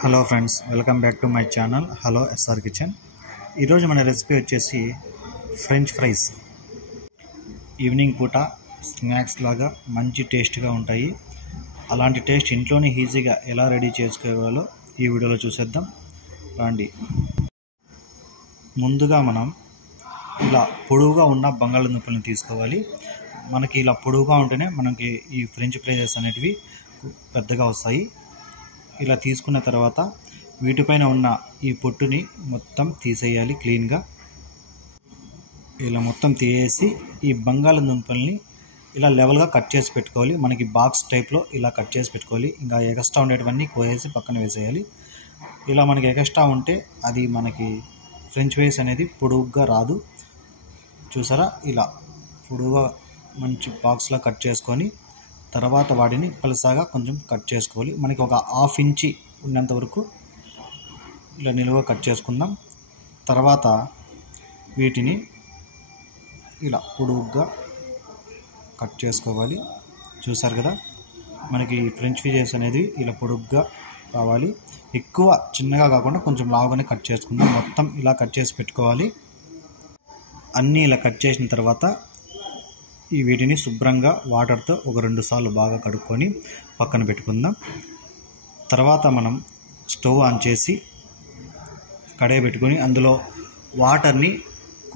Hello friends, welcome back to my channel hello SR kitchen. ఈరోజు మన recipe వచ్చేసి French fries. Evening పూట snacks లాగా మంచి టేస్ట్గా ఉంటాయి. అలాంటి టేస్ట్ ఇంట్లోనే ఈజీగా ఎలా రెడీ చేసుకోవాలో ఈ వీడియోలో చూసేద్దాం రండి. ముందుగా మనం ఇలా పొడవుగా ఉన్న బంగాళదుంపలను తీసుకోవాలి. మనకి ఇలా పొడవుగా ఉంటేనే మనకి ఈ ఫ్రెంచ్ ఫ్రైస్ అనేటివి పెద్దగా వస్తాయి. ఇలా తీసుకున్న తర్వాత వీటిపైన ఉన్న ఈ పొట్టుని మొత్తం తీసేయాలి క్లీన్గా. ఇలా మొత్తం తీసేసి ఈ బంగాళదుంపల్ని ఇలా లెవెల్గా కట్ చేసి పెట్టుకోవాలి. మనకి బాక్స్ టైప్లో ఇలా కట్ చేసి పెట్టుకోవాలి. ఇంకా ఎక్స్ట్రా ఉండేటివన్నీ కోసేసి పక్కన వేసేయాలి. ఇలా మనకి ఎక్స్ట్రా ఉంటే అది మనకి ఫ్రెంచ్ ఫ్రైస్ అనేది పొడుగ్గా రాదు. చూసారా, ఇలా పొడుగుగా మంచి బాక్స్లో కట్ చేసుకొని తర్వాత వాటిని పలుసాగా కొంచెం కట్ చేసుకోవాలి. మనకి ఒక 1/2 ఇంచి ఉన్నంత వరకు ఇలా నిలువుగా కట్ చేసుకుందాం. తర్వాత వీటిని ఇలా పొడుగ్గా కట్ చేసుకోవాలి. చూసారు కదా, మనకి ఫ్రెంచ్ ఫ్రైస్ అనేది ఇలా పొడుగ్గా రావాలి. ఎక్కువ చిన్నగా కాకుండా కొంచెం లావుగానే కట్ చేసుకుందాం. మొత్తం ఇలా కట్ చేసి పెట్టుకోవాలి. అన్నీ ఇలా కట్ చేసిన తర్వాత వీటిని శుభ్రంగా వాటర్తో ఒక 2 సార్లు బాగా కడుక్కొని పక్కన పెట్టుకుందాం. తర్వాత మనం స్టవ్ ఆన్ చేసి కడాయి పెట్టుకొని అందులో వాటర్ని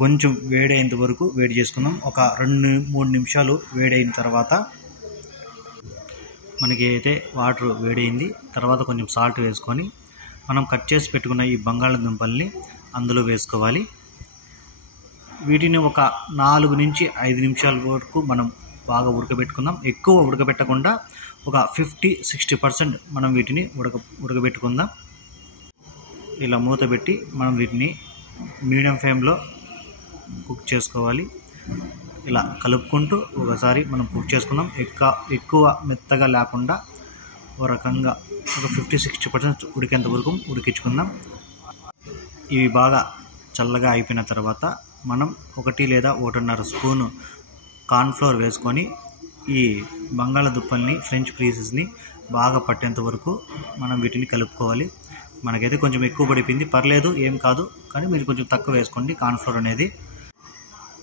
కొంచెం వేడైనంత వరకు వేడి చేసుకుందాం. ఒక 2-3 నిమిషాలు వేడైన తర్వాత మనకి అయితే వాటర్ వేడైంది. తర్వాత కొంచెం సాల్ట్ వేసుకొని మనం కట్ చేసి పెట్టుకున్న ఈ బంగాళదుంపల్ని అందులో వేసుకోవాలి. వీటిని ఒక 4 నుంచి 5 నిమిషాల వరకు మనం బాగా ఉడకబెట్టుకుందాం. ఎక్కువ ఉడకబెట్టకుండా ఒక 50-60% మనం వీటిని ఉడకబెట్టుకుందాం. ఇలా మూత పెట్టి మనం వీటిని మీడియం ఫ్లేమ్లో కుక్ చేసుకోవాలి. ఇలా కలుపుకుంటూ ఒకసారి మనం కుక్ చేసుకుందాం. ఎక్కువ మెత్తగా లేకుండా ఒక రకంగా ఒక 50-60% ఉడికేంత వరకు ఉడికించుకుందాం. ఇవి బాగా చల్లగా అయిపోయిన తర్వాత మనం 1 లేదా 1.5 స్పూను కార్న్ఫ్లోర్ వేసుకొని ఈ బంగాళదుంపల్ని ఫ్రెంచ్ ఫ్రైస్ని బాగా పట్టేంత వరకు మనం వీటిని కలుపుకోవాలి. మనకైతే కొంచెం ఎక్కువ పడిపోయింది, పర్లేదు, ఏం కాదు, కానీ మీరు కొంచెం తక్కువ వేసుకోండి కార్న్ఫ్లోర్ అనేది.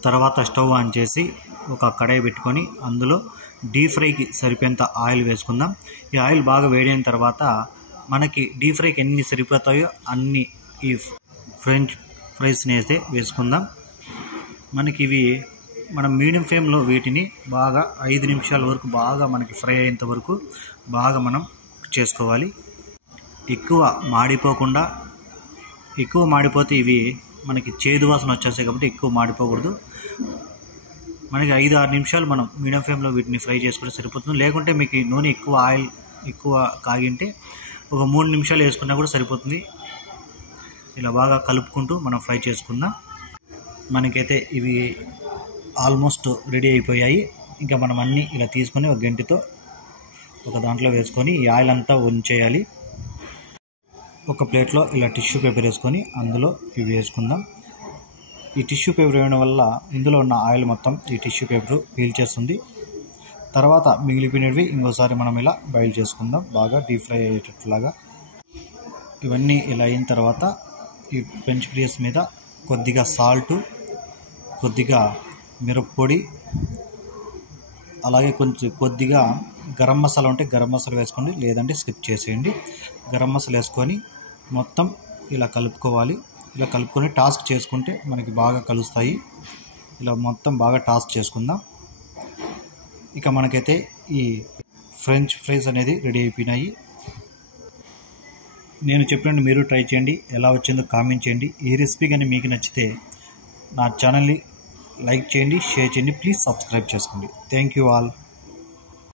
తర్వాత స్టవ్ ఆన్ చేసి ఒక కడాయి పెట్టుకొని అందులో డీప్ ఫ్రైకి సరిపోయేంత ఆయిల్ వేసుకుందాం. ఈ ఆయిల్ బాగా వేడైన తర్వాత మనకి డీప్ ఫ్రైకి ఎన్ని సరిపోతాయో అన్ని ఈ ఫ్రెంచ్ ఫ్రైస్ని అయితే వేసుకుందాం. మనకి ఇవి మనం మీడియం ఫ్లేమ్లో వీటిని బాగా 5 నిమిషాల వరకు బాగా మనకి ఫ్రై అయ్యేంత వరకు బాగా మనం కుక్ చేసుకోవాలి. ఎక్కువ మాడిపోతే ఇవి మనకి చేదు వాసన వచ్చేస్తాయి కాబట్టి ఎక్కువ మాడిపోకూడదు. మనకి 5-6 నిమిషాలు మనం మీడియం ఫ్లేమ్లో వీటిని ఫ్రై చేసుకుంటే సరిపోతుంది. లేకుంటే మీకు నూనె ఆయిల్ ఎక్కువ కాగింటే ఒక 3 నిమిషాలు వేసుకున్నా కూడా సరిపోతుంది. ఇలా బాగా కలుపుకుంటూ మనం ఫ్రై చేసుకుందాం. మనకైతే ఇవి ఆల్మోస్ట్ రెడీ అయిపోయాయి. ఇంకా మనం అన్నీ ఇలా తీసుకొని ఒక గంటెతో ఒక దాంట్లో వేసుకొని ఈ ఆయిల్ అంతా వంచేయాలి. ఒక ప్లేట్లో ఇలా టిష్యూ పేపర్ వేసుకొని అందులో ఇవి వేసుకుందాం. ఈ టిష్యూ పేపర్ వేయడం వల్ల ఇందులో ఉన్న ఆయిల్ మొత్తం ఈ టిష్యూ పేపర్ పీల్చేస్తుంది. తర్వాత మిగిలిపోయినవి ఇంకోసారి మనం ఇలా బాయిల్ చేసుకుందాం, బాగా డీప్ ఫ్రై అయ్యేటట్లాగా. ఇవన్నీ ఇలా అయిన తర్వాత ఈ ఫ్రెంచ్ ఫ్రైస్ మీద కొద్దిగా సాల్టు, కొద్దిగా మిరప్పొడి, అలాగే కొద్దిగా గరం మసాలా ఉంటే గరం మసాలా వేసుకోండి, లేదంటే స్కిప్ చేసేయండి. గరం మసాలా వేసుకొని మొత్తం ఇలా కలుపుకోవాలి. ఇలా కలుపుకొని టాస్ట్ చేసుకుంటే మనకి బాగా కలుస్తాయి. ఇలా మొత్తం బాగా టాస్ట్ చేసుకుందాం. ఇక మనకైతే ఈ ఫ్రెంచ్ ఫ్రైస్ అనేది రెడీ అయిపోయినాయి. నేను చెప్పినట్టు మీరు ట్రై చేయండి, ఎలా వచ్చిందో కామెంట్ చేయండి. ఈ రెసిపీ కానీ మీకు నచ్చితే నా ఛానల్ని లైక్ చేయండి, షేర్ చేయండి, ప్లీజ్ సబ్స్క్రైబ్ చేసుకోండి. Thank you all.